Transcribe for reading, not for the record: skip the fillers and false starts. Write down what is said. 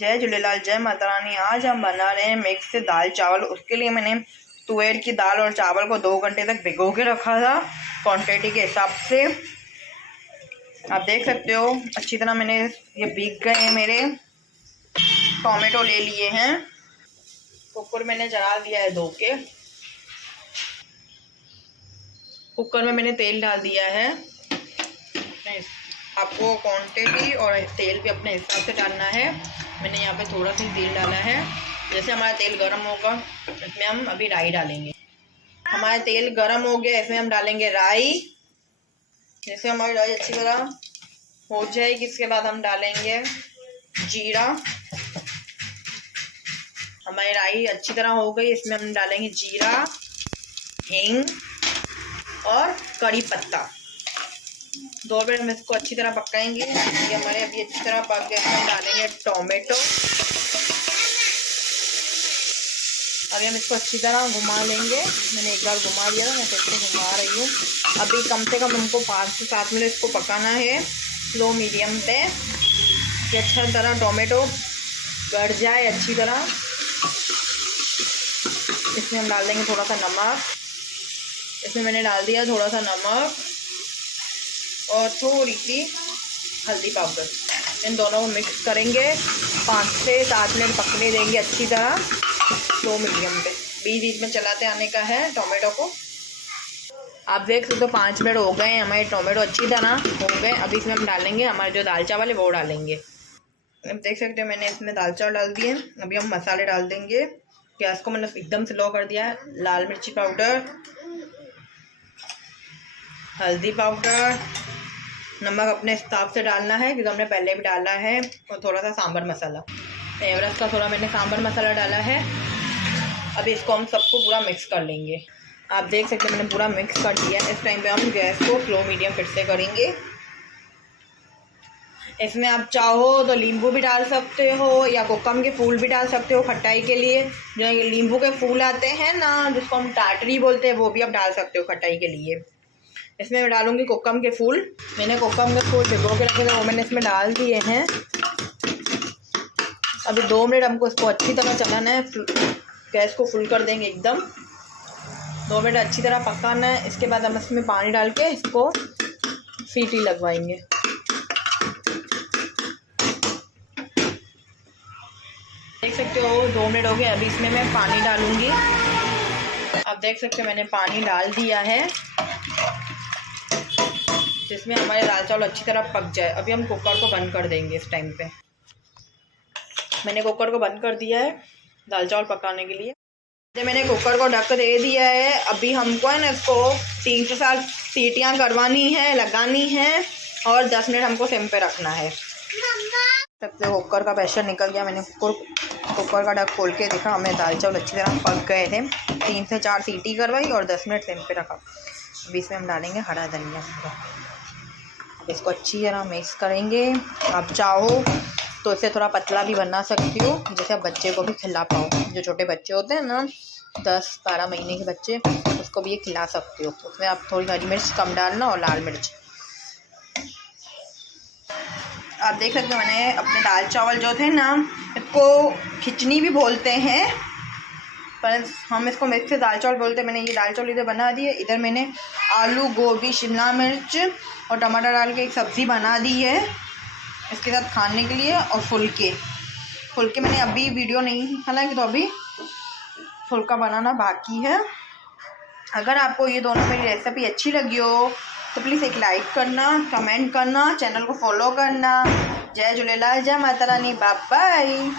जय झूलेलाल, जय माता रानी। आज हम बना रहे हैं मिक्स दाल चावल। उसके लिए मैंने तुअर की दाल और चावल को 2 घंटे तक भिगो के रखा था क्वांटिटी के हिसाब से। आप देख सकते हो अच्छी तरह मैंने ये भीग गए हैं मेरे। टोमेटो ले लिए हैं, कुकर मैंने जला दिया है धो के। कुकर में मैंने तेल डाल दिया है। आपको क्वांटिटी और तेल भी अपने हिसाब से डालना है। मैंने यहाँ पे थोड़ा सा तेल डाला है। जैसे हमारा तेल गर्म होगा इसमें हम अभी राई डालेंगे। हमारा तेल गर्म हो गया, इसमें हम डालेंगे राई। जैसे हमारी राई अच्छी तरह हो जाएगी इसके बाद हम डालेंगे जीरा। हमारी राई अच्छी तरह हो गई, इसमें हम डालेंगे जीरा, हींग और कड़ी पत्ता। 2 मिनट हम इसको अच्छी तरह पकाएंगे। ये हमारे अभी अच्छी तरह पक गए। इसमें हम डालेंगे टोमेटो। अभी हम इसको अच्छी तरह घुमा लेंगे। मैंने एक बार घुमा दिया था, मैं फिर से घुमा रही हूँ। अभी कम से कम हमको 5 से 7 मिनट इसको पकाना है स्लो मीडियम पे। ये अच्छा तरह टोमेटो गड़ जाए अच्छी तरह। इसमें हम डाल देंगे थोड़ा सा नमक। इसमें मैंने डाल दिया थोड़ा सा नमक और थोड़ी सी हल्दी पाउडर। इन दोनों को मिक्स करेंगे। 5 से 7 मिनट पकने देंगे अच्छी तरह स्लो मीडियम पे। बीच बीच में चलाते आने का है टोमेटो को। आप देख सकते हो 5 मिनट हो गए, हमारे टोमेटो अच्छी तरह हो गए। अभी इसमें हम डालेंगे हमारे जो दाल चावल है वो डालेंगे। आप देख सकते हो मैंने इसमें दाल चावल डाल दिए। अभी हम मसाले डाल देंगे। गैस को मैंने एकदम स्लो कर दिया है। लाल मिर्ची पाउडर, हल्दी पाउडर, नमक अपने हिसाब से डालना है क्योंकि हमने पहले भी डाला है, और थोड़ा सा सांभर मसाला। एवरेस्ट का थोड़ा मैंने सांभर मसाला डाला है। अभी इसको हम सबको पूरा मिक्स कर लेंगे। आप देख सकते हैं मैंने पूरा मिक्स कर दिया। इस टाइम पे हम गैस को स्लो मीडियम फिर से करेंगे। इसमें आप चाहो तो नींबू भी डाल सकते हो या कोकम के फूल भी डाल सकते हो खटाई के लिए। जो नींबू के फूल आते हैं ना, जिसको हम टाटरी बोलते हैं, वो भी आप डाल सकते हो खटाई के लिए। इसमें मैं डालूंगी कोकम के फूल। मैंने कोकम के फूल भिगो के रखे थे, वो मैंने इसमें डाल दिए हैं। अभी 2 मिनट हमको इसको अच्छी तरह चलाना है। गैस को फुल कर देंगे एकदम। 2 मिनट अच्छी तरह पकाना है। इसके बाद हम इसमें पानी डाल के इसको सीटी लगवाएंगे। देख सकते हो 2 मिनट हो गए। अभी इसमें मैं पानी डालूंगी। आप देख सकते हो मैंने पानी डाल दिया है जिसमें हमारे दाल चावल अच्छी तरह पक जाए। अभी हम कुकर को बंद कर देंगे। इस टाइम पे मैंने कुकर को बंद कर दिया है दाल चावल पकाने के लिए। जब मैंने कुकर को ढक दे दिया है, अभी हमको है ना इसको 3 से 7 सीटियाँ करवानी है, लगानी है, और 10 मिनट हमको सिम पे रखना है। सबसे कुकर का प्रेशर निकल गया। मैंने कुकर का ढक खोल के देखा, हमें दाल चावल अच्छी तरह पक गए थे। 3 से 4 सीटी करवाई और 10 मिनट सिम पे रखा। अभी इसमें हम डालेंगे हरा धनिया। अब इसको अच्छी तरह मिक्स करेंगे। आप चाहो तो इसे थोड़ा पतला भी बना सकती हो, जैसे आप बच्चे को भी खिला पाओ। जो छोटे बच्चे होते हैं ना, 10-12 महीने के बच्चे, उसको भी ये खिला सकते हो। उसमें आप थोड़ी हरी मिर्च कम डालना और लाल मिर्च। आप देख सकते हो मैंने अपने दाल चावल जो थे ना, इसको खिचड़ी भी बोलते हैं, पर हम इसको मिक्स दाल चावल बोलते हैं। मैंने ये दाल चावल इधर बना दिए। इधर मैंने आलू, गोभी, शिमला मिर्च और टमाटर डाल के एक सब्ज़ी बना दी है इसके साथ खाने के लिए। और फुलके मैंने अभी वीडियो नहीं हालांकि, तो अभी फुलका बनाना बाकी है। अगर आपको ये दोनों मेरी रेसिपी अच्छी लगी हो तो प्लीज़ एक लाइक करना, कमेंट करना, चैनल को फॉलो करना। जय झूलेलाल, जय माता रानी, बाय बाय।